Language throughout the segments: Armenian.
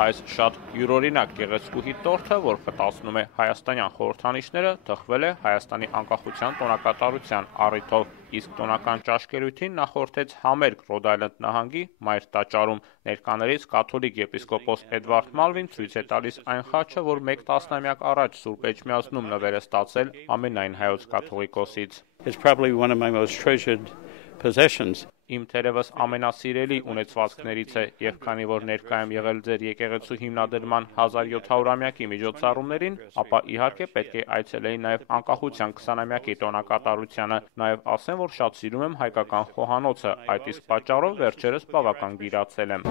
Այս շատ յուրօրինակ գեղեցկուհի տորթը, որ կտացնում է հայաստանյան խորհրդանիշները, թխվել է Հայաստանի անկախության տոնակատարության առիթով, իսկ տոնական ճաշկերույթին նախորդեց համերգ Ռոդ Այլենդ նահանգի մայր տաճարում։ Ներկաներից կաթոլիկ եպիսկոպոս Էդվարդ Մալվին ցույց է տալիս այն խաչը, որ մեկ տասնամյակ առաջ Սուրբ Էջմիածնում նվեր է ստացել ամենայն հայոց կաթողիկոսից։ It's probably one of my most treasured possessions. Իմ թերևս ամենասիրելի ունեցվածքներից է, եւ քանի որ ներկայ եմ եղել ձեր եկեղեցու հիմնադրման 1700-ամյակի միջոցառումներին, ապա իհարկե պետք է այցելեի նաեւ անկախության 20-ամյակի տոնակատարությանը, նաեւ ասեմ, որ շատ սիրում եմ հայկական խոհանոցը, այդ իսկ պատճառով վերջերս բավական գիրացել եմ։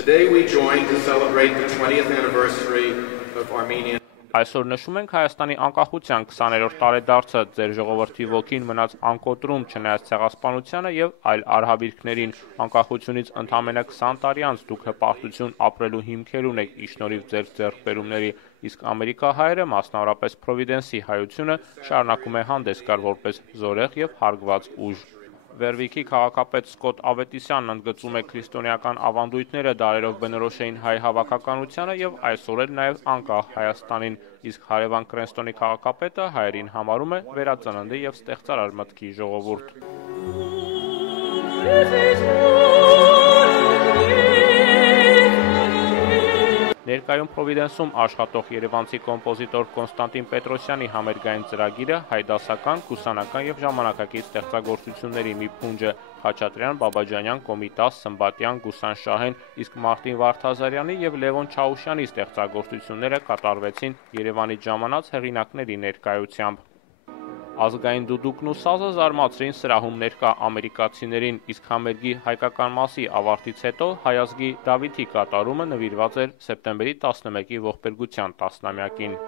Today we join to celebrate the 20th anniversary of Armenian. Այսօր նշում ենք Հայաստանի անկախության 20-րդ տարեդարձը, ձեր ժողովրդի ոգին մնաց անկոտրում, չնայած ցեղասպանությանը եւ այլ արհավիրքներին։ Անկախությունից ընդամենը 20 տարի անց դուք հպարտություն ապրելու հիմքեր ունեք ի շնորհիվ ձեր ձեռքբերումների, իսկ ամերիկահայերը, մասնավորապես Պրովիդենսի հայությունը, շարունակում է հանդես գալ որպես զորեղ եւ հարգված ուժ։ Վերվիքի քաղաքապետ Սկոտ Ավետիսյանն ընդգծում է քրիստոնեական ավանդույթները դարերով բնորոշ էին հայ հավաքականությանը եւ այսօր էլ նաեւ անկախ Հայաստանին, իսկ հարևան Կրենստոնի քաղաքապետը հայերին համարում է վերածննդի եւ ստեղծարար մտքի ժողովուրդ։ Ներկայում Պրովիդենսում աշխատող երևանցի կոմպոզիտոր Կոնստանտին Պետրոսյանի համերգային ծրագիրը հայ-դասական, կուսանական եւ ժամանակակից ստեղծագործությունների մի փունջ է։ Խաչատրյան, Բաբաջանյան, Կոմիտաս, Սմբատյան, Գուսան Շահեն, իսկ Մարտին Վարդազարյանի եւ Լևոն Չաուշյանի ստեղծագործությունները կատարվեցին Երևանից ժամանած հեղինակների ներկայությամբ։ Ազգային դուդուկն ու սազը զարմացրին սրահում ներկա ամերիկացիներին, իսկ համերգի հայկական մասի ավարտից հետո հայ ազգի Դավիթի կատարումը նվիրված էր սեպտեմբերի 11-ի ողբերգության 10-ամյակին։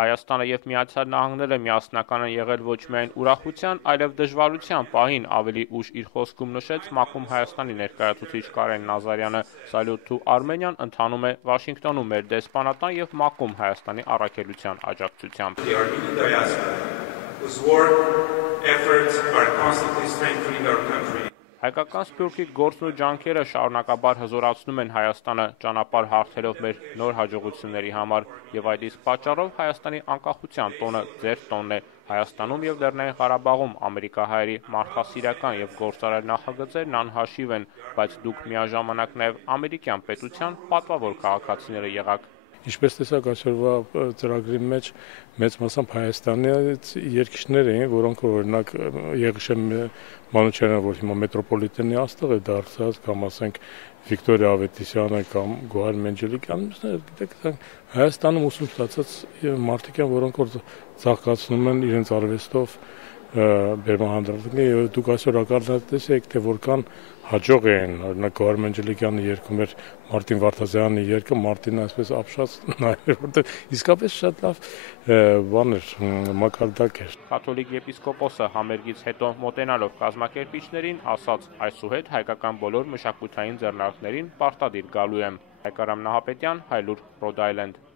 Հայաստանը եւ Միացյալ Նահանգները միասնական են եղել ոչ միայն ուրախության, այլև դժվարության պահին, ավելի ուշ իր խոսքում նշեց ՄԱԿ-ում Հայաստանի ներկայացուցիչ Կարեն Նազարյանը։ Salute to Armenian ընթանում է Վաշինգտոնում մեր դեսպանատան եւ ՄԱԿ-ում Հայաստանի առաքելության աջակցությամբ։ The Armenian diaspora, whose work efforts are constantly strengthening our country. Հայկական սփյուռքի գործն ու ջանքերը շարունակաբար հզորացնում են Հայաստանը, ճանապարհ հարթելով մեր նոր հաջողությունների համար, եւ այդ իսկ պատճառով Հայաստանի անկախության տոնը ձեր տոնն է։ Հայաստանում եւ Լեռնային Ղարաբաղում ամերիկահայերի մարդասիրական եւ գործարար նախագծերն անհաշիվ են, բայց դուք միաժամանակ նաեւ ամերիկյան պետության պատվավոր քաղաքացիները եղաք։ Ինչպես տեսակ այսօրվա ծրագրի մեջ մեծ մասամբ Հայաստանից երկիշներ էին, որոնք օրինակ Եղիշե Մանուչյանը, որ հիմա մետրոպոլիտենի աստղ է դարձած, կամ ասենք Վիկտորիա Ավետիսյանը կամ Գոհար Մենջելիկյանը, գիտեք, Հայաստանում ուսում ստացած մարդիկ են, որոնք որ ծաղկացնում են իրենց արվեստով բերմահանդրատները եւ դուք այսօր ակարդատես եք թե որքան հաջող են, օրինակ Գոհար Մենջելիկյանը երգում էր Մարտին Վարդազարյանի երգը, Մարտինը այսպես ապշած նայել, որտեղ իսկապես շատ լավ բան էր, մակարդակ էր։ Կաթոլիկ եպիսկոպոսը համերգից հետո մոտենալով կազմակերպիչներին ասաց. այսուհետ հայկական բոլոր մշակութային ձեռնարկներին պարտադիր գալու եմ։ Հայկարամ Նահապետյան, Հայլուր, Ռոդ Այլենդ։